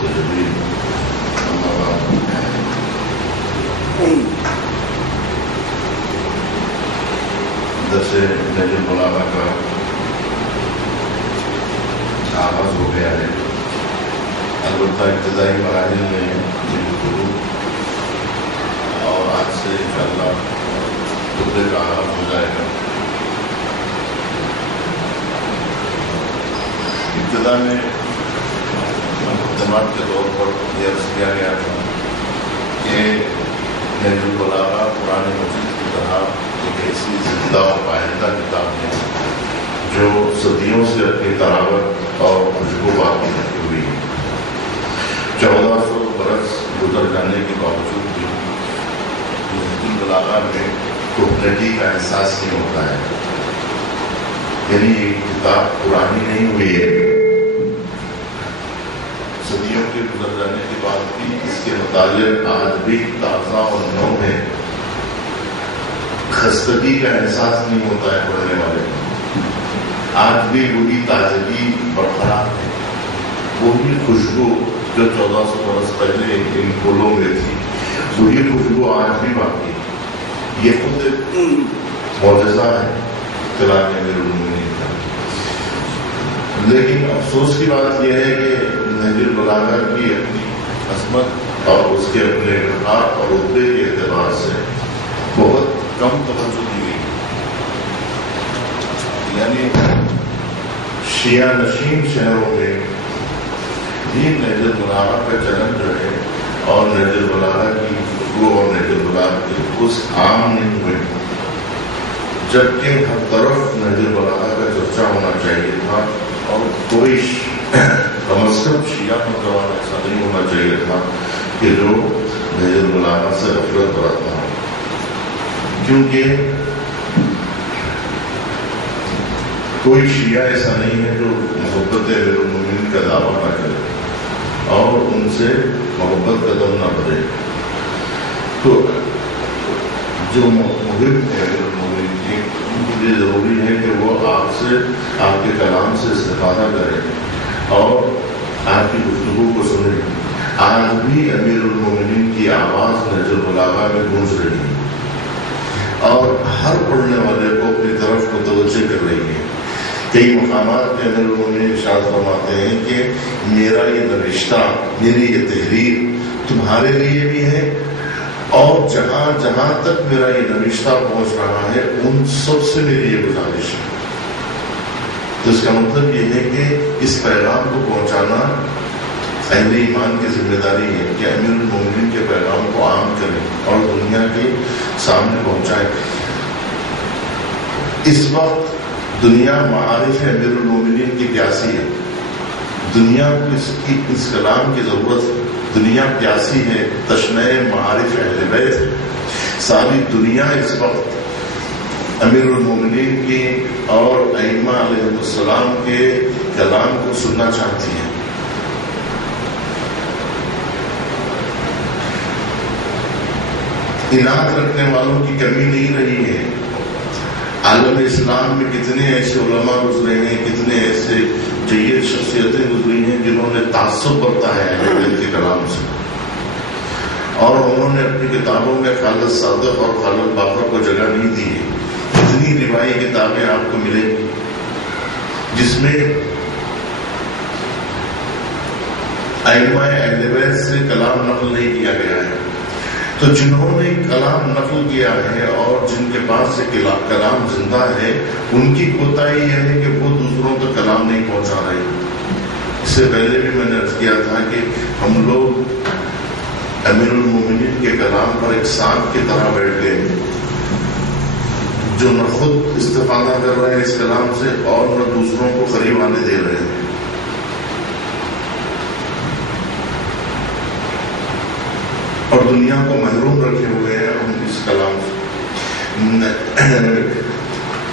التجديد أما بعد درس نہج البلاغہ کا آغاز ہو گیا ہے. البتہ ابتدائی مراحل میں گفتگو اور آج سے انشاءاللہ خطبے کا آغاز ہو جائے گا. ابتدا میں مقدمات کے طور پر یہ عرض کیا گیا تھا کہ نہج البلاغہ قرآن مجید کی طرح ایک ایسی زندہ اور پائندہ کتاب ہے جو صدیوں سے اپنی تراوت اور خوشبو باقی رکھی ہوئی ہے. 1400 برس گزر جانے کے باوجود بھی نہج البلاغہ میں کہنگی کا احساس نہیں ہوتا ہے. یعنی یہ کتاب پرانی نہیں ہوئی ہے. صدیوں کے گزر جانے کے بعد بھی اس کے متعلق آج بھی تازہ اور نو ہے. خستگی کا احساس نہیں ہوتا ہے پڑھنے والے کو. آج بھی وہی تازگی برقرار ہے. وہی خوشبو جو 1400 برس پہلے ان پھولوں میں تھی وہی خوشبو آج بھی باقی ہے. یہ خود معجزہ ہے کلام امیر المومنین کا. لیکن افسوس کی بات یہ ہے کہ نہج البلاغہ کی اپنی عظمت اور اس کے اپنے وقار اور رتبے کے اعتبار سے بہت کم توجہ دی گئی. یعنی شیعہ نشین شہروں میں بھی نہج البلاغہ کا چلن جو ہے اور نہج البلاغہ کی گفتگو اور نہج البلاغہ کے اس عام نہیں ہوئے، جبکہ ہر طرف نہج البلاغہ کا چرچا ہونا چاہیے تھا. اور کوئی کم از کم شیعہ نوجوان ایسا نہیں ہونا چاہیے تھا کہ جو نہج البلاغہ سے غفلت برتتا ہو. کیونکہ کوئی شیعہ ایسا نہیں ہے جو محبت امیر المومنین کا دعویٰ نہ کرے اور ان سے محبت کا دم نہ بڑھے. تو جو محب ہے امیر المومنین کی ان کے لیے ضروری ہے کہ وہ آپ کے کلام سے استفادہ کریں اور آپ کی گفتگو کو سنیں. آج بھی امیر المومنین کی آواز نہج البلاغہ میں گونج رہی ہے اور ہر پڑھنے والے کو اپنی طرف متوجہ کر رہی ہے. کئی مقامات میں امیر المومنین ارشاد فرماتے ہیں کہ میرا یہ نوشتہ، میری یہ تحریر تمہارے لیے بھی ہے اور جہاں جہاں تک میرا یہ نوشتہ پہنچ رہا ہے ان سب سے میری یہ گزارش ہے. تو اس کا مطلب یہ ہے کہ اس پیغام کو پہنچانا اہل ایمان کی ذمہ داری ہے کہ امیر المومنین کے پیغام کو عام کریں اور دنیا کے سامنے پہنچائیں. اس وقت دنیا معارف امیر المومنین کی پیاسی ہے. دنیا کو اس کلام کی ضرورت ہے. دنیا پیاسی ہے، تشنہ معارف اہل بیت ہے. ساری دنیا اس وقت امیر المومنین کی اور ائمہ علیہ السلام کے کلام کو سننا چاہتی ہے. انعت رکھنے والوں کی کمی نہیں رہی ہے. عالم اسلام میں کتنے ایسے علماء گزرے ہیں، کتنے ایسے جید شخصیتیں گزری ہیں جنہوں نے تعصب برتا ہے اہل بیت کے کلام سے اور انہوں نے اپنی کتابوں میں خالد صادق اور خالد باقر کو جگہ نہیں دی ہے. کتنی روایی کتابیں آپ کو ملیں گی جس میں ائمہ اہل بیت سے کلام نقل نہیں کیا گیا ہے. تو جنہوں نے کلام نقل کیا ہے اور جن کے پاس سے کلام زندہ ہے ان کی کوتاہی یہ ہے کہ وہ دوسروں تک کلام نہیں پہنچا رہے. اس سے پہلے بھی میں نے عرض کیا تھا کہ ہم لوگ امیر المومنین کے کلام پر ایک سانپ کی طرح بیٹھ گئے ہیں جو نہ خود استفادہ کر رہے ہیں اس کلام سے اور نہ دوسروں کو قریب آنے دے رہے ہیں. اور دنیا کو محروم رکھے ہوئے ہیں ہم اس کلام سے.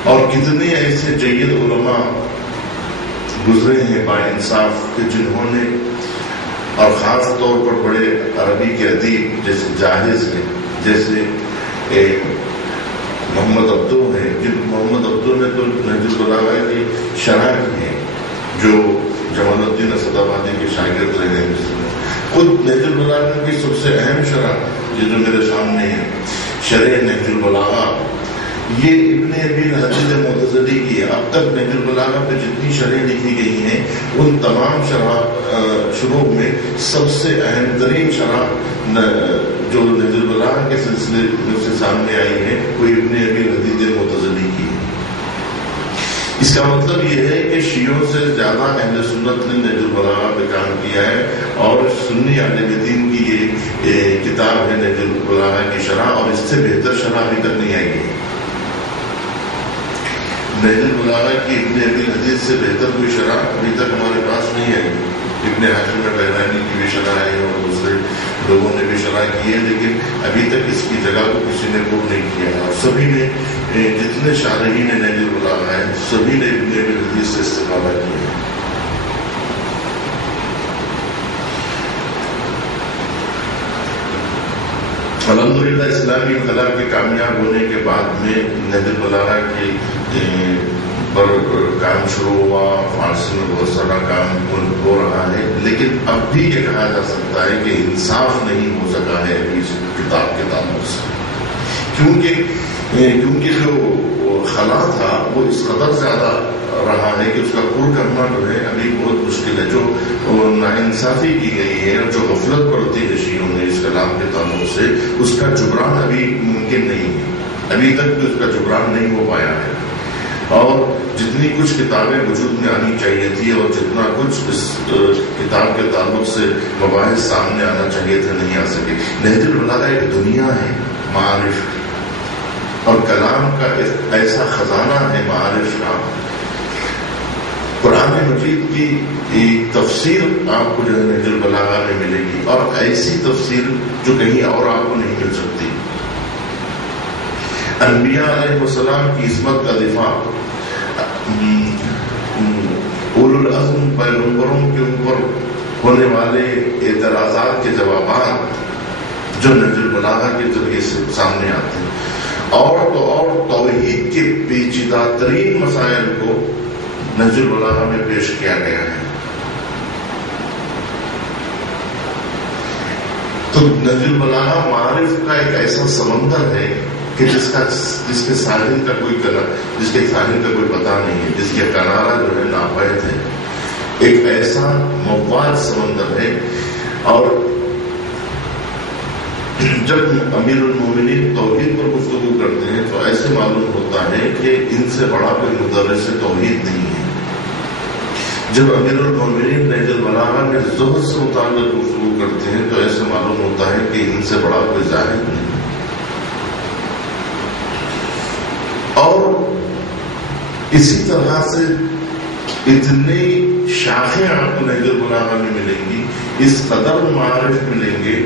اور کتنے ایسے جید علماء گزرے ہیں با انصاف کہ جنہوں نے، اور خاص طور پر بڑے عربی کے ادیب جیسے جاہز ہیں، جیسے محمد عبدو ہیں. محمد عبدو نے تو نہج البلاغہ کی شرح کی ہے جو جمال الدین اسد آبادی کے شاگرد رہے ہیں. خود نہج البلاغہ کی سب سے اہم شرح یہ جو میرے سامنے ہے، شرح نہج البلاغہ، یہ ابن ابی الحدید معتزلی کی ہے۔ اب تک نہج البلاغہ پہ جتنی شرح لکھی گئی ہیں ان تمام شروع میں سب سے اہم ترین شرح جو نہج البلاغہ کے سلسلے سے سامنے آئی ہے وہ ابن ابی الحدید معتزلی کی ہے۔ اس کا مطلب یہ ہے کہ شیعوں سے زیادہ اہل سنت نے نہج البلاغہ پہ کام کیا ہے، اور سنی عالم دین کی یہ کتاب ہے نہج البلاغہ کی شرح، اور اس سے بہتر شرح ابھی تک نہیں آئی ہے۔ نہج البلاغہ کی ابن ابی الحدید سے بہتر کوئی شرح ابھی تک ہمارے پاس نہیں آئی۔ ابن حاتم بحرانی کی بھی شرح ہے اور دوسرے لوگوں نے بھی شرح کی ہے، لیکن ابھی تک اس کی جگہ کو کسی نے پور نہیں کیا ہے، اور سبھی نے جتنے شارحین نہج البلاغہ ہیں سبھی نے ابن ابی الحدید سے استفادہ کیا ہے۔ الحمدللہ اسلامی انقلاب کے کامیاب ہونے کے بعد میں نہج البلاغہ کی پر کام شروع ہوا، فارسی میں بہت سارا کام ہو رہا ہے، لیکن اب بھی یہ کہا جا سکتا ہے کہ انصاف نہیں ہو سکا ہے اس کتاب کے تعلق سے، کیونکہ جو خلا تھا وہ اس قدر زیادہ رہا ہے کہ اس کا پر کرنا جو ہے ابھی بہت مشکل ہے۔ جو ناانصافی کی گئی ہے اور جو غفلت برتی ہے شیعوں نے اس کلام کے تعلق سے، اس کا جبران ابھی ممکن نہیں ہے، ابھی تک بھی اس کا جبران نہیں ہو پایا ہے، اور جتنی کچھ کتابیں وجود میں آنی چاہیے تھی اور جتنا کچھ اس کتاب کے تعلق سے مباحث سامنے آنا چاہیے تھے نہیں آ سکے۔ نہج البلاغہ ایک دنیا ہے معارف اور کلام کا ایسا خزانہ ہے معارف کا۔ قرآن مجید کی تفسیر آپ کو جو ہے نہج البلاغہ میں ملے گی، اور ایسی تفسیر جو کہیں اور آپ کو نہیں مل سکتی۔ انبیاء علیہ السلام کی عصمت کا دفاع، اولو العزم پیغمبروں کے اوپر ہونے والے اعتراضات کے جوابات جو نہج البلاغہ کے ذریعے سے سامنے آتے ہیں، اور توحید کے پیچیدہ ترین مسائل کو نہج البلاغہ میں پیش کیا گیا ہے۔ تو نہج البلاغہ معارف کا ایک ایسا سمندر ہے کہ جس کے ساحل کا کوئی پتہ نہیں ہے، جس کے کنارہ جو ہے ناپید ہے، ایک ایسا مواد سمندر ہے۔ اور جب امیر المومنین توحید پر گفتگو کرتے ہیں تو ایسے معلوم ہوتا ہے کہ ان سے بڑا کوئی مدرس توحید نہیں ہے۔ جب امیر المومنین نہج البلاغہ میں زہد سے متعلق گفتگو کرتے ہیں تو ایسے معلوم ہوتا ہے کہ ان سے بڑا کوئی زاہد نہیں۔ اور اسی طرح سے اتنی شاخیں آپ کو نہج البلاغہ میں ملیں گی، اس قدر معارف ملیں گے،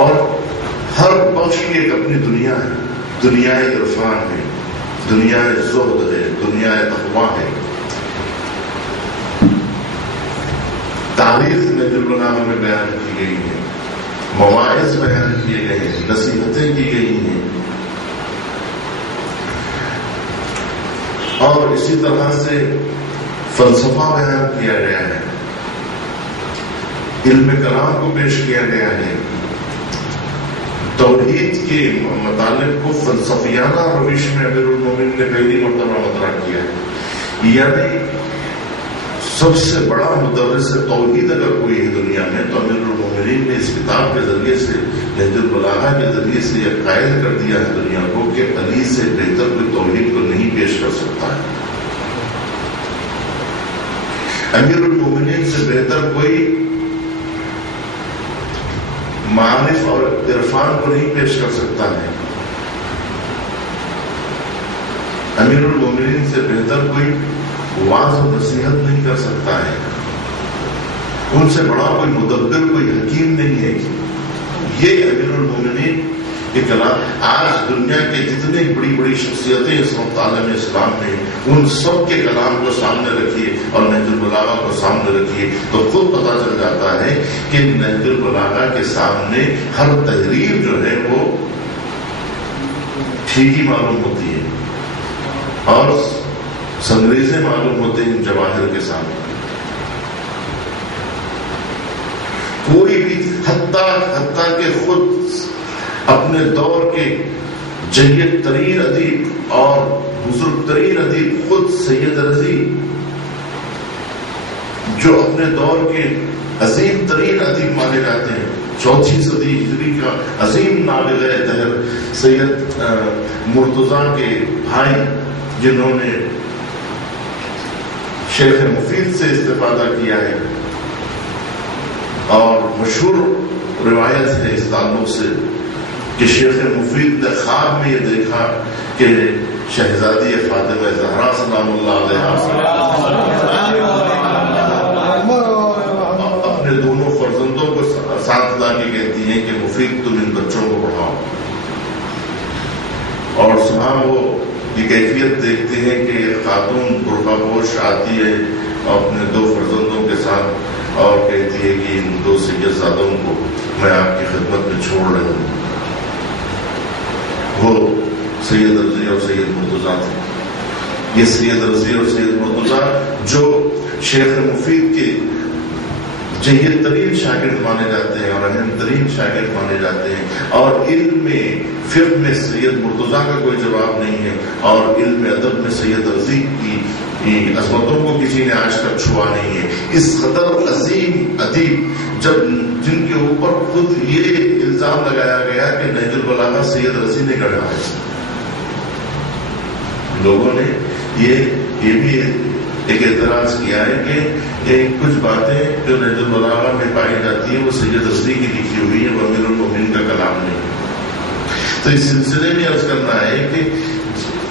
اور ہر بخش کی ایک اپنی دنیا ہے، دنیا عرفان ہے، دنیا زہد ہے، دنیا تقویٰ ہے۔ تاریخ نہج البلاغہ میں بیان کی گئی ہے، مواعظ بیان کیے گئے ہیں، نصیحتیں کی گئی ہیں، اور اسی طرح سے فلسفہ بیان کیا گیا ہے، علم کلام کو پیش کیا گیا ہے، توحید کے متعلق کو فلسفیانہ روش میں امیر المومنین نے پہلی مرتبہ مطرح کیا ہے۔ یعنی سب سے بڑا مدرس توحید اگر کوئی ہے دنیا میں تو امیر المومنین نے اس کتاب کے ذریعے سے، نہج البلاغہ کے ذریعے سے یہ قائل کر دیا ہے دنیا کو کہ علی سے بہتر کوئی توحید کو نہیں پیش کر سکتا ہے، امیر المومنین سے بہتر کوئی معارف اور عرفان کو نہیں پیش کر سکتا ہے، امیر المومنین سے بہتر کوئی واعظ و نصیحت نہیں کر سکتا ہے، ان سے بڑا کوئی مدبر، کوئی حکیم نہیں ہے۔ یہ امیر المومنین کے کلام آج دنیا کے جتنے بڑی بڑی شخصیتیں اس وقت عالم اسلام میں، ان سب کے کلام کو سامنے رکھیے اور نہج البلاغہ کو سامنے رکھیے تو خود پتہ چل جاتا ہے کہ نہج البلاغہ کے سامنے ہر تحریر جو ہے وہ ٹھیک ہی معلوم ہوتی ہے، اور سنگریزیں معلوم ہوتے ہیں جواہر کے سامنے۔ کوئی بھی حتیٰ کہ خود اپنے دور کے جید ترین ادیب اور بزرگ ترین ادیب خود سید رضی، جو اپنے دور کے عظیم ترین ادیب مانے جاتے ہیں، 4 صدی ہجری کا عظیم نابغہ دہر سید مرتضیٰ کے بھائی، جنہوں نے شیخ مفید سے استفادہ کیا ہے، اور مشہور روایت ہے اس تعلق سے کہ شیخ مفید نے خواب میں یہ دیکھا کہ شہزادی فاطمہ زہرا سلام اللہ علیہا اپنے دونوں فرزندوں کو ساتھ لا کے کہتی ہیں کہ مفید تم ان بچوں کو پڑھاؤ، اور صبح وہ یہ کیفیت دیکھتے ہیں کہ خاتون برقع پوش آتی ہے اپنے 2 فرزندوں کے ساتھ اور کہتی ہے کہ ان 2 سیدزادوں کو میں آپ کی خدمت میں چھوڑ رہی ہوں۔ وہ سید رضی اور سید مرتضیٰ تھے۔ یہ سید رضی اور سید مرتضیٰ جو شیخ مفید کے جید ترین شاگرد مانے جاتے ہیں اور اہم ترین شاگرد مانے جاتے ہیں، اور علم میں فقہ میں سید مرتضیٰ کا کوئی جواب نہیں ہے، اور علم ادب میں سید رضی کی عظمتوں کو کسی نے آج تک چھوا نہیں ہے۔ اس قدر عظیم ادیب جن کے اوپر خود یہ الزام لگایا گیا کہ نہج البلاغہ سید رضی نے گڑھا ہے، لوگوں نے یہ بھی ایک اعتراض کیا ہے کہ کچھ باتیں جو نہج البلاغہ میں پائی جاتی ہیں وہ سید رضی کی لکھی ہوئی ہے، وہ امیر المومنین کا کلام نہیں ہے۔ تو اس سلسلے میں عرض کرنا ہے کہ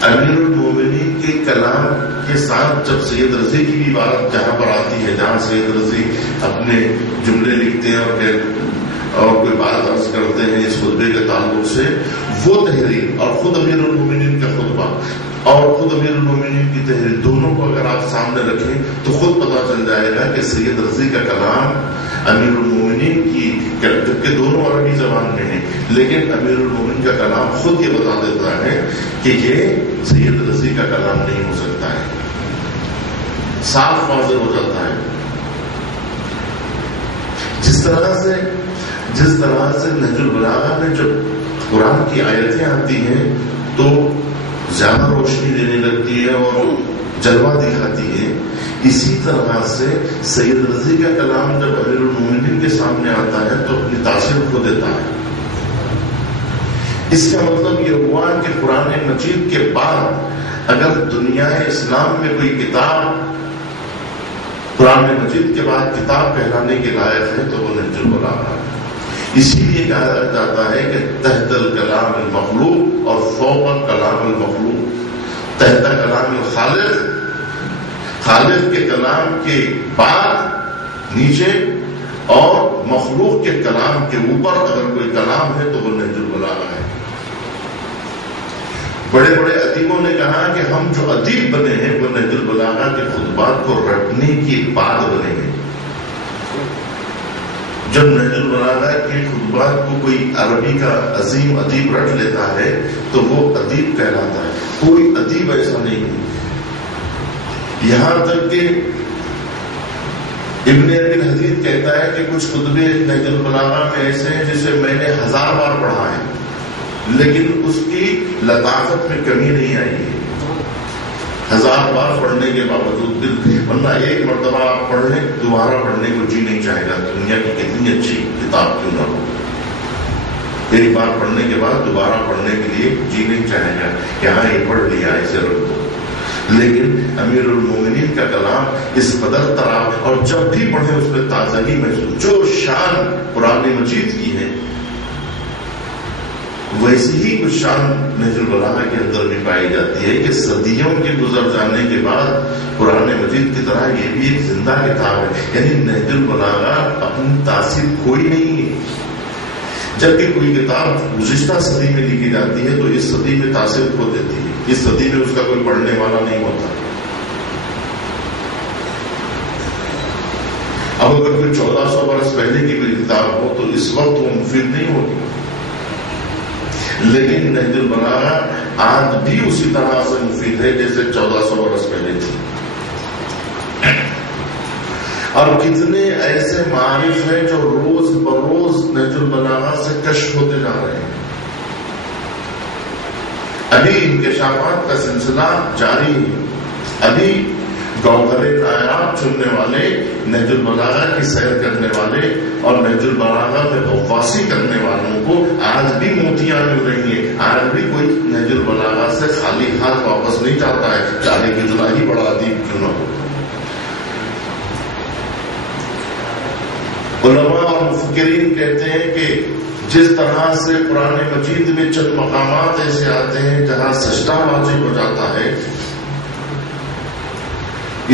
امیر المومنین کے کلام کے ساتھ جب سید رضی کی بھی بات جہاں پر آتی ہے، جہاں سید رضی اپنے جملے لکھتے ہیں اور کوئی بات عرض کرتے ہیں اس خطبے کے تعلق سے، وہ تحریر اور خود امیر المومنین کا خطبہ اور خود امیر المومنین کی تحریر دونوں کو اگر آپ سامنے رکھیں تو خود پتہ چل جائے گا کہ سید رضی کا کلام امیر المومنین کی، جبکہ دونوں عربی زبان میں ہیں، لیکن امیر المومنین کا کلام خود یہ بتا دیتا ہے کہ یہ سید رضی کا کلام نہیں ہو سکتا ہے، صاف واضح ہو جاتا ہے۔ جس طرح سے نہج البلاغہ میں جب قرآن کی آیتیں آتی ہیں تو زیادہ روشنی دینے لگتی ہے اور جلوہ دکھاتی ہے، اسی طرح سے سید رضی کا کلام جب امیر المومنین کے سامنے آتا ہے تو اپنی تاثیر کھو دیتا ہے۔ اس کا مطلب یہ ہوا کہ قرآن مجید کے بعد اگر دنیا اسلام میں کوئی کتاب قرآن مجید کے بعد کتاب کہلانے کے لائق ہے تو وہ نہج البلاغہ ہے۔ اسی لیے کہا جاتا ہے کہ تحت الکلام المخلوق اور فوق الکلام المخلوق، تحت کلام الخالق، خالق کے کلام کے بعد نیچے اور مخلوق کے کلام کے اوپر اگر کوئی کلام ہے تو وہ نہج البلاغہ ہے۔ بڑے بڑے ادیبوں نے کہا کہ ہم جو ادیب بنے ہیں وہ نہج البلاغہ کے خطبات کو رٹنے کے بعد بنے ہیں۔ جب نہج البلاغہ کے خطبات کو کوئی عربی کا عظیم ادیب رٹ لیتا ہے تو وہ ادیب کہلاتا ہے، کوئی ادیب ایسا نہیں ہے۔ یہاں تک کہ ابن ابی الحدید کہتا ہے کہ کچھ خطبے نہج البلاغہ میں ایسے ہیں جسے میں نے 1000 بار پڑھا ہے لیکن اس کی لطافت میں کمی نہیں آئی ہے، 1000 بار پڑھنے کے باوجود بھی، ورنہ ایک مرتبہ آپ پڑھ لیں دوبارہ پڑھنے کو جی نہیں چاہے گا، دنیا کی کتنی اچھی کتاب کیوں نہ ہو، ایک بار پڑھنے کے بعد دوبارہ پڑھنے کے لیے جی نہیں چاہے گا کہ ہاں یہ پڑھ لیا اسے رکھ دو۔ لیکن امیر المومنین کا کلام اس قدر طرح، اور جب بھی پڑھیں اس میں تازگی محسوس، جو شان قرآن مجید کی ہے ویسی ہی کچھ شان نہج البلاغہ کے اندر بھی پائی جاتی ہے کہ صدیوں کے گزر جانے کے بعد قرآن مجید کی طرح یہ بھی ایک زندہ کتاب ہے، یعنی نہج البلاغہ اپنی تاثیر کوئی نہیں ہے۔ جبکہ کوئی کتاب گزشتہ صدی میں لکھی جاتی ہے تو اس صدی میں تاثیر کھو دیتی ہے، اس صدی میں اس کا کوئی پڑھنے والا نہیں ہوتا۔ اب اگر کوئی 1400 برس پہلے کی کوئی کتاب ہو تو اس وقت وہ مفید نہیں ہوگی، لیکن نہج البلاغہ آج بھی اسی طرح سے مفید ہے جیسے 1400 برس پہلے تھی۔ اور کتنے ایسے معارف ہیں جو روز بروز نہج البلاغہ سے کشف ہوتے جا رہے ہیں. ابھی انکشافات کا سلسلہ جاری ہے. ابھی گوہر نایاب چننے والے، نہج البلاغہ کی سیر کرنے والے اور نہج البلاغہ میں غواصی کرنے والوں کو آج بھی موتیاں مل رہی ہیں. آج بھی کوئی نہج البلاغہ سے خالی ہاتھ واپس نہیں جاتا ہے، چاہے کتنا ہی بڑا ادیب کیوں نہ ہو. علماء اور مفکرین کہتے ہیں کہ جس طرح سے قرآن مجید میں چند مقامات ایسے آتے ہیں جہاں سجدہ واجب ہو جاتا ہے،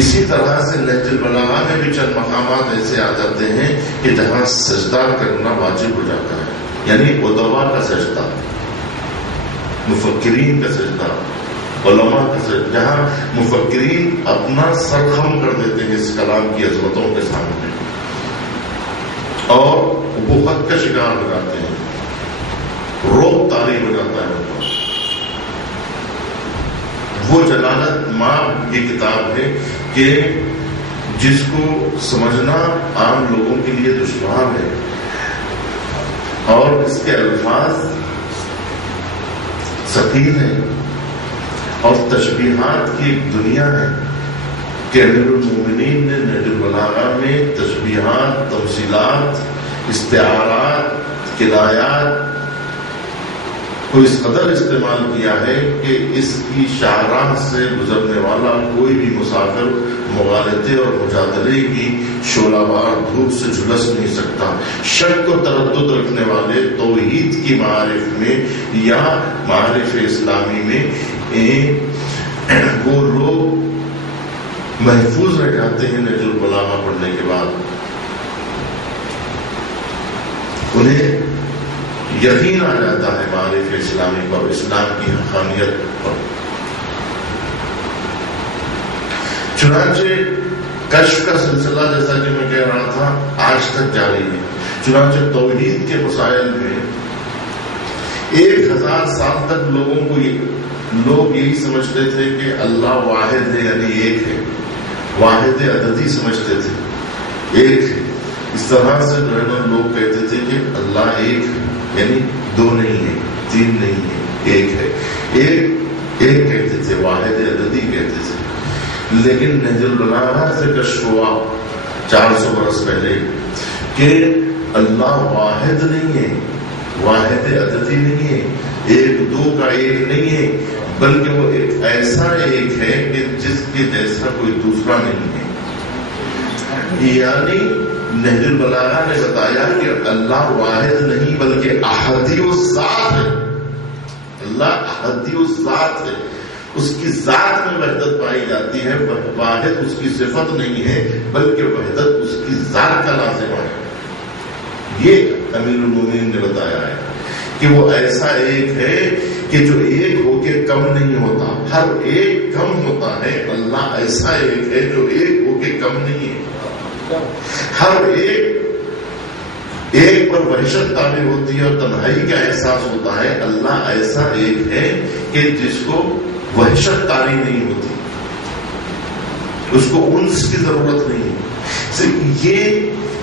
اسی طرح سے نہج البلاغہ میں بھی چند مقامات ایسے آ جاتے ہیں کہ جہاں سجدہ کرنا واجب ہو جاتا ہے. یعنی ادبا کا سجدہ، مفکرین کا سجدہ، علماء کا سجدہ، جہاں مفکرین اپنا سر خم کر دیتے ہیں اس کلام کی عظمتوں کے سامنے اور بخت کا شکار ہو جاتے ہیں، روب طاری ہو جاتا ہے. وہ جلالت ماں یہ کتاب ہے کہ جس کو سمجھنا عام لوگوں کے لیے دشوار ہے، اور اس کے الفاظ ثقیل ہیں اور تشبیہات کی ایک دنیا ہے کہ امیر المومنین نے نہج البلاغہ میں تشبیہات، تمثیلات، استعارات، کنایات کو اس قدر استعمال کیا ہے کہ اس کی شاہراہ سے گزرنے والا کوئی بھی مسافر مغالطے اور مجادلے کی شعلہ بار دھوپ سے جھلس نہیں سکتا. شک و تردد رکھنے والے توحید کی معارف میں یا معارف اسلامی میں وہ لوگ محفوظ رہ جاتے ہیں. نہج البلاغہ پڑھنے کے بعد انہیں یقین آ جاتا ہے معارف اسلامی پر، اسلام کی حقانیت پر. چنانچہ کشف کا سلسلہ جیسا کہ میں کہہ رہا تھا آج تک جاری ہے. چنانچہ توحید کے مسائل میں 1000 سال تک لوگ یہی سمجھتے تھے کہ اللہ واحد ہے، یعنی ایک ہے. واحد عددی سمجھتے تھے، ایک ہے. اس طرح سے جو ہے نا لوگ کہتے تھے کہ اللہ ایک ہے، یعنی 2 نہیں ہے، 3 نہیں ہے، ایک ہے. ایک کہتے تھے، واحد عددی کہتے تھے. لیکن نہج البلاغہ سے کشف ہوا 400 برس پہلے کہ اللہ واحد نہیں ہے، واحد عددی نہیں ہے، 1 2 کا ایک نہیں ہے، بلکہ وہ ایک ایسا ایک ہے کہ جس کے جیسا کوئی دوسرا نہیں ہے. یعنی نہج البلاغہ نے بتایا کہ اللہ واحد نہیں بلکہ احدی الذات ہے. اللہ احدی الذات ہے، اس کی ذات میں وحدت پائی جاتی ہے. واحد اس کی صفت نہیں ہے بلکہ وحدت اس کی ذات کا لازمہ ہے. یہ امیر المومنین نے بتایا ہے کہ وہ ایسا ایک ہے کہ جو ایک ہو کے کم نہیں ہوتا، ہر ایک کم ہوتا ہے. اللہ ایسا ایک ہے جو ایک ہو کے کم نہیں ہے. ہر ایک پر وحشت تابع ہوتی ہے اور تنہائی کا احساس ہوتا ہے. اللہ ایسا ایک ہے کہ جس کو وحشت تاری نہیں ہوتی، اس کو انس کی ضرورت نہیں ہے.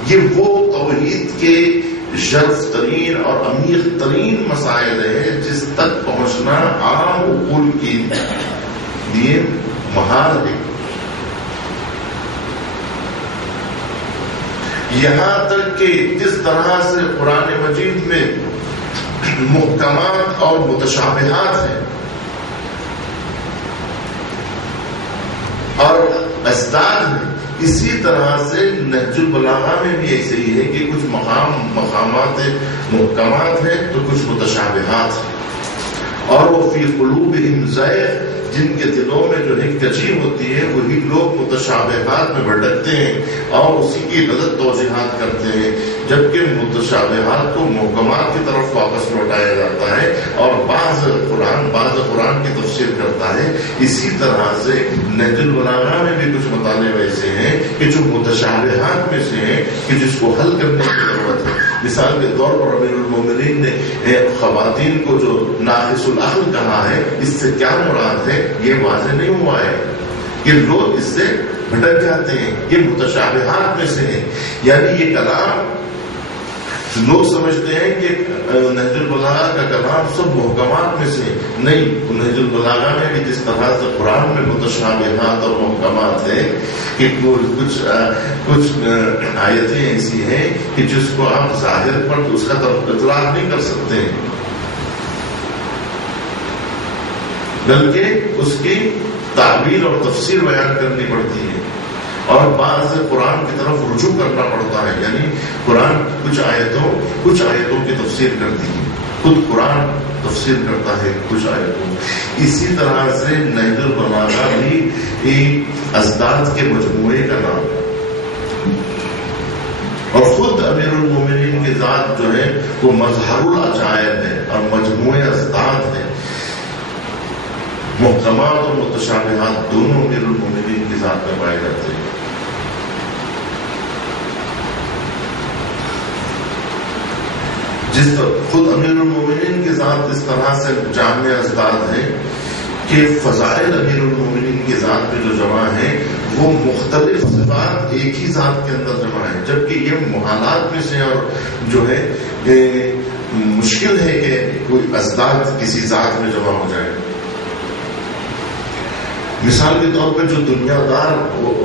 یہ وہ توحید کے شرف ترین اور عمیق ترین مسائل ہے جس تک پہنچنا عام عقول کے لیے محال ہے. یہاں تک کہ جس طرح سے قرآن مجید میں محکمات اور متشابہات ہیں اور ازداد ہیں، اسی طرح سے نہج البلاغہ میں بھی ایسے ہی ہے کہ کچھ مقامات محکمات ہیں تو کچھ متشابہات ہیں. اور وہ فی قلوبہم زیغ، جن کے دلوں میں جو ہے کچی ہوتی ہے وہی لوگ متشابہات میں بھٹکتے ہیں اور اسی کی غلط توجیحات کرتے ہیں، جبکہ متشابہات کو محکمات کی طرف واپس لوٹایا جاتا ہے اور بعض قرآن کی تفسیر کرتا ہے. اسی طرح سے نہج البلاغہ میں بھی کچھ مطالعے ویسے ہیں کہ جو متشابہات میں سے ہیں کہ جس کو حل کرنے کی ضرورت ہے. مثال کے طور پر امیر المومنین نے خواتین کو جو ناقص العقل کہا ہے، اس سے کیا مراد ہے یہ واضح نہیں ہوا ہے کہ لوگ اس سے بھٹک جاتے ہیں. یہ متشابہات میں سے ہیں. یعنی یہ کلام لوگ سمجھتے ہیں کہ نہج البلاغہ کا کلام سب محکمات میں سے نہیں. نہج البلاغہ میں بھی جس طرح سے قرآن میں متشابہات اور محکمات ہیں کہ کچھ آیتیں ایسی ہیں کہ جس کو آپ ظاہر پر اس کا اطلاق نہیں کر سکتے ہیں، بلکہ اس کی تعبیر اور تفسیر بیان کرنی پڑتی ہے، اور بعض قرآن کی طرف رجوع کرنا پڑتا ہے. یعنی قرآن کچھ آیتوں کی تفسیر کرتی ہے، خود قرآن تفسیر کرتا ہے کچھ آیتوں. اسی طرح سے نہج البلاغہ بھی ازداد کے مجموعے کا نام ہے، اور خود امیر المومنین کی ذات جو ہے وہ مظہر العجائب ہے اور مجموعہ ازداد ہے. محکمات اور متشابہات دونوں امیر المومنین کی ذات میں پائے جاتے ہیں. جس خود امیر المومنین کی ذات اس طرح سے جامع ازداد ہے کہ فضائل امیر المومنین کی ذات میں جو جمع ہے وہ مختلف صفات ایک ہی ذات کے اندر جمع ہے، جبکہ یہ محالات میں سے اور جو ہے مشکل ہے کہ کوئی ازداد کسی ذات میں جمع ہو جائے. مثال کے طور پہ جو دنیا دار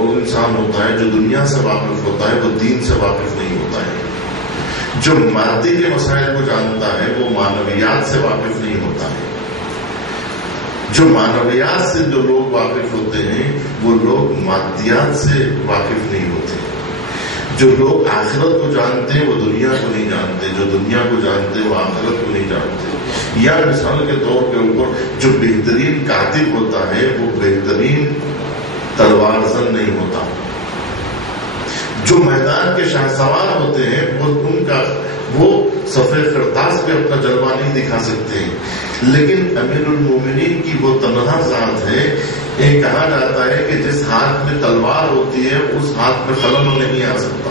انسان ہوتا ہے، جو دنیا سے واقف ہوتا ہے، وہ دین سے واقف نہیں ہوتا ہے. جو مادی کے مسائل کو جانتا ہے وہ معنویات سے واقف نہیں ہوتا ہے. جو معنویات سے جو لوگ واقف ہوتے ہیں وہ لوگ مادیات سے واقف نہیں ہوتے. جو لوگ آخرت کو جانتے ہیں وہ دنیا کو نہیں جانتے، جو دنیا کو جانتے ہیں وہ آخرت کو نہیں جانتے. یا مثال کے طور کے اوپر جو بہترین کاتب ہوتا ہے وہ بہترین تلوار زن نہیں ہوتا. جو میدان کے شاہ سوار ہوتے ہیں وہ صفحہ کرتاس پہ اپنا جلوہ نہیں دکھا سکتے ہیں، لیکن امیر المومنین کی وہ تنہا ذات ہے. یہ کہا جاتا ہے کہ جس ہاتھ میں تلوار ہوتی ہے اس ہاتھ میں قلم نہیں آ سکتا،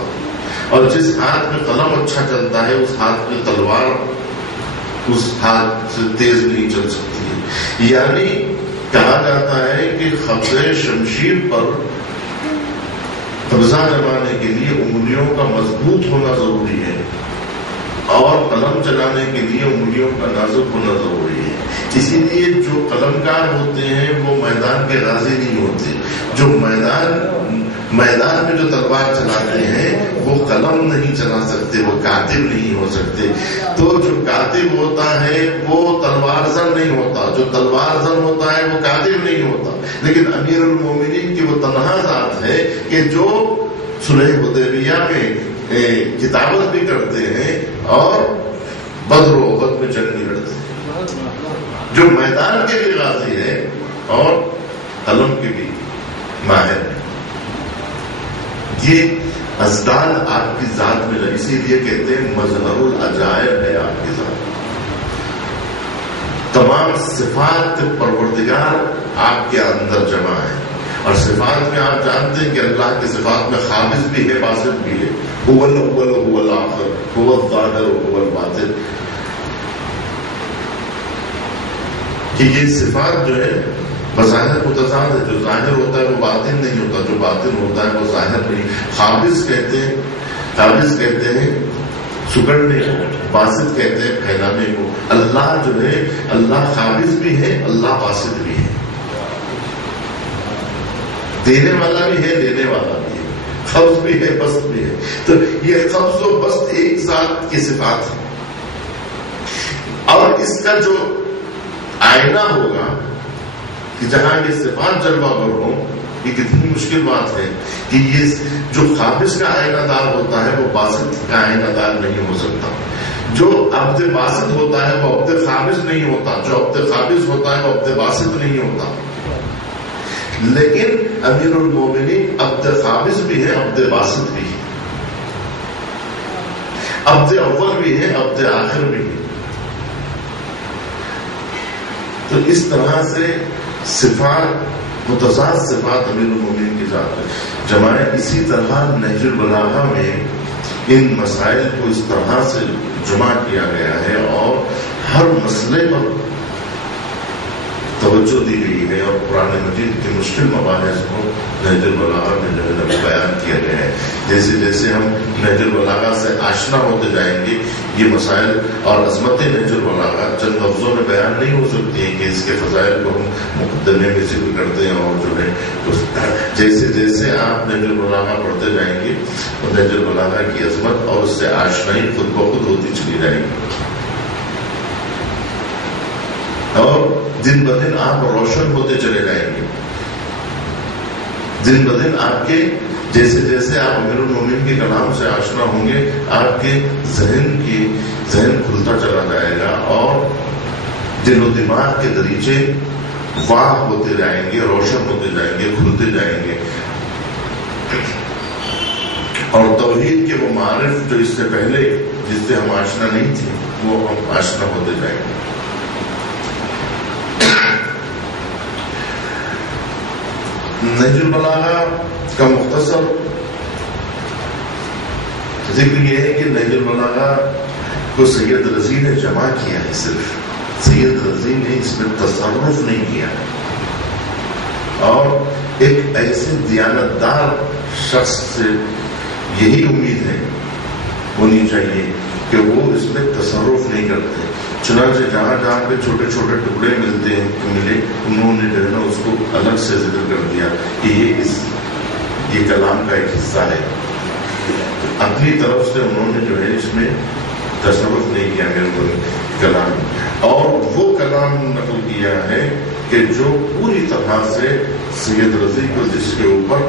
اور جس ہاتھ میں قلم اچھا چلتا ہے اس ہاتھ میں تلوار اس ہاتھ سے تیز نہیں چل سکتی ہے. یعنی کہا جاتا ہے کہ قبضہ شمشیر پر قبضہ جمانے کے لیے انگلیوں کا مضبوط ہونا ضروری ہے، اور قلم چلانے کے لیے انگلیوں کا نازک ہونا ضروری ہے. اسی لیے جو قلمکار ہوتے ہیں وہ میدان کے غازی نہیں ہوتے. جو میدان میں جو تلوار چلاتے ہیں وہ قلم نہیں چلا سکتے، وہ کاتب نہیں ہو سکتے. تو جو کاتب ہوتا ہے وہ تلوار زن نہیں ہوتا، جو تلوار زن ہوتا ہے وہ کاتب نہیں ہوتا. لیکن امیر المومنین کی وہ تنہا ذات ہے کہ جو صلح حدیبیہ میں کتابت بھی کرتے ہیں اور بدر و احد میں جنگ بھی لڑتے ہیں، جو میدان کے بھی غازی ہے اور قلم کے بھی ماہر ہے. یہ ازداد آپ کی ذات میں، اسی لیے کہتے ہیں مظہر العجائب ہے آپ کی ذات. تمام صفات پروردگار آپ کے اندر جمع ہے، اور صفات میں آپ جانتے ہیں کہ اللہ کے صفات میں خالص بھی ہے، باسط بھی ہے. هو الاول هو الاخر هو الظاہر هو الباطن. کہ یہ صفات جو ہے بظاہر متضاد ہے. جو ظاہر ہوتا ہے وہ باطن نہیں ہوتا، جو باطن ہوتا ہے وہ ظاہر نہیں. قابض کہتے ہیں سکڑنے کو، باسط کہتے ہیں پھیلانے کو. اللہ جو ہے اللہ قابض بھی ہے، اللہ باسط بھی ہے، دینے والا بھی ہے، لینے والا بھی ہے، قبض بھی ہے، بسط بھی ہے. تو یہ قبض و بسط ایک ذات کی صفات ہے. اور اس کا جو آئینہ ہوگا کہ جہاں یہ صفات جلوہ گر ہوں، یہ کتنی مشکل بات ہے کہ یہ جو قابض کا آئینہ دار ہوتا ہے وہ باسط کا آئینہ دار نہیں ہو سکتا. جو عبد باسط ہوتا ہے وہ عبد قابض نہیں ہوتا، جو عبد قابض ہوتا ہے وہ عبد باسط نہیں ہوتا. لیکن امیر المومنین عبد قابض بھی ہے، عبد باسط بھی ہے، عبد اول بھی ہے، عبد آخر بھی ہے. تو اس طرح سے صفات متضاد صفات امیر المومنین کی ذات ہے جمع ہے. اسی طرح نہج البلاغہ میں ان مسائل کو اس طرح سے جمع کیا گیا ہے، اور ہر مسئلے پر توجہ دی گئی ہے اور قرآن مجید کے مشکل مباحث کو نہج البلاغہ میں جو ہے بیان کیا گیا ہے. جیسے جیسے ہم نہج البلاغہ سے آشنا ہوتے جائیں گے یہ مسائل اور عظمت نہج البلاغہ چند لفظوں میں بیان نہیں ہو سکتی ہیں کہ اس کے فضائل کو ہم مقدمے میں ذکر کرتے ہیں. اور جو ہے جیسے جیسے آپ نہج البلاغہ پڑھتے جائیں گے تو نہج البلاغہ کی عظمت اور اس سے آشنائی خود بخود ہوتی چلی جائے گی اور دن بدن آپ روشن ہوتے چلے جائیں گے. دن بدن آپ کے جیسے جیسے آپ امیر المومنین کے کلام سے آشنا ہوں گے آپ کے ذہن کھلتا چلا جائے گا اور دل و دماغ کے دریچے واہ ہوتے جائیں گے, روشن ہوتے جائیں گے, کھلتے جائیں گے. اور توحید کے وہ معارف جو اس سے پہلے جس سے ہم آشنا نہیں تھے وہ ہم آشنا ہوتے جائیں گے. نہج البلاغہ کا مختصر ذکر یہ ہے کہ نہج البلاغہ کو سید رضی نے جمع کیا ہے. صرف سید رضی نے اس میں تصرف نہیں کیا ہے اور ایک ایسے دیانتدار شخص سے یہی امید ہے ہونی چاہیے کہ وہ اس میں تصرف نہیں کرتے. چنانچہ جہاں جہاں پہ چھوٹے چھوٹے ٹکڑے ملے انہوں نے جو ہے نا اس کو الگ سے ذکر کر دیا کہ یہ کلام کا ایک حصہ ہے. اپنی طرف سے انہوں نے جو ہے اس میں تصرف نہیں کیا میرے کلام اور وہ کلام نقل کیا ہے کہ جو پوری طرح سے سید رضی کو جس کے اوپر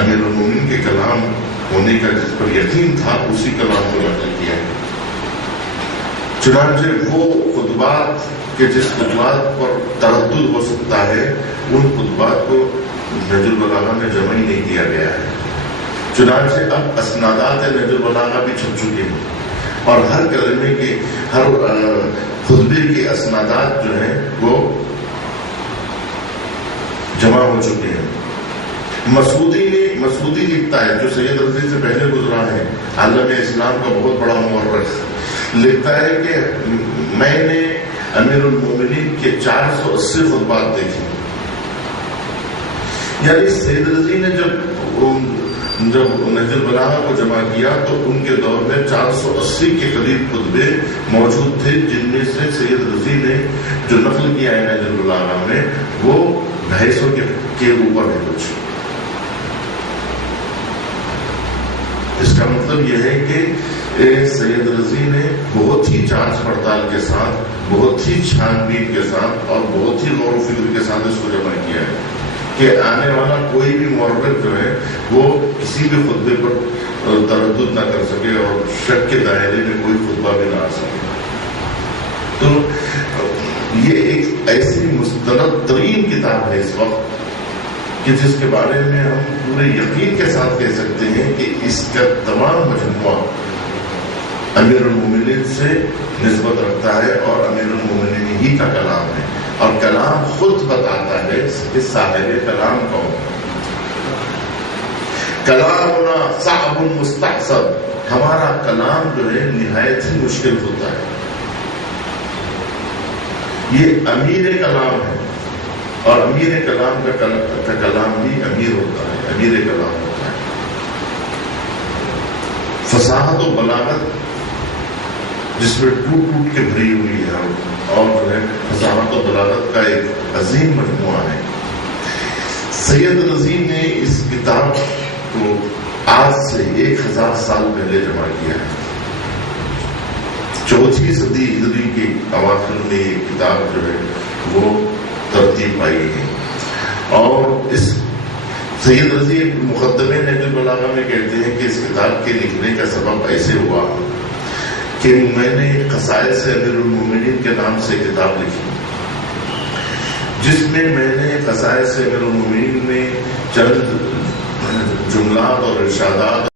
امیر المومنین کے کلام ہونے کا جس پر یقین تھا اسی کلام کو نقل کیا ہے. چنانچہ وہ خطبات کہ جس خطبات پر تردد ہو سکتا ہے ان خطبات کو نہج البلاغہ میں جمع ہی نہیں کیا گیا ہے. چنانچہ اب اسنادات نہج البلاغہ بھی چھپ چکے ہیں اور ہر کلمے کے ہر خطبے کے اسنادات جو ہیں وہ جمع ہو چکے ہیں. مسعودی لکھتا ہے جو سید رضی سے پہلے گزرا ہے, عالم اسلام کا بہت بڑا مورخ, لکھتا ہے کہ میں نے امیر المومنین کے 480 خطبات دیکھے. یعنی سید رضی نے جب نہج البلاغہ کو جمع کیا تو ان کے دور میں 480 کے قریب خطبے موجود تھے جن میں سے سید رضی نے جو نقل کیا ہے نہج البلاغہ میں وہ 250 کے اوپر ہے کچھ. اس کا مطلب یہ ہے کہ سید رضی نے بہت ہی جانچ پڑتال کے ساتھ, بہت ہی چھان بین کے ساتھ اور بہت ہی غور و فکر کے ساتھ اس کو جمع کیا ہے کہ آنے والا کوئی بھی مورخ جو ہے وہ کسی بھی خطبے پر تردد نہ کر سکے اور شک کے دائرے میں کوئی خطبہ بھی نہ آ سکے. تو یہ ایک ایسی مستند ترین کتاب ہے اس وقت کہ جس کے بارے میں ہم پورے یقین کے ساتھ کہہ سکتے ہیں کہ اس کا تمام مجموعہ امیر المومنین سے نسبت رکھتا ہے اور امیر المومنین ہی کا کلام ہے اور کلام خود بتاتا ہے کہ صاحب کلام کون. کلامنا صعب مستعصب, ہمارا کلام جو ہے نہایت ہی مشکل ہوتا ہے. یہ امیر کلام ہے اور امیر کلام کا کلام بھی امیر ہوتا ہے, امیر کلام ہوتا ہے. فصاحت و بلاغت جس میں ٹوٹ ٹوٹ کے بھری ہوئی ہے اور جو ہے فصاحت و بلاغت کا ایک عظیم مجموعہ ہے. سید رضی نے اس کتاب کو آج سے 1000 سال پہلے جمع کیا ہے. 4تھی صدی ہجری کے اواخر میں یہ کتاب جو ہے وہ ترتیب پائی ہے. اور اس سید رضی مقدمے نہج البلاغہ میں کہتے ہیں کہ اس کتاب کے لکھنے کا سبب ایسے ہوا کہ میں نے قصائد سے امیر المومنین کے نام سے کتاب لکھی جس میں نے قصائد سے امیر المومنین میں چند جملات اور ارشادات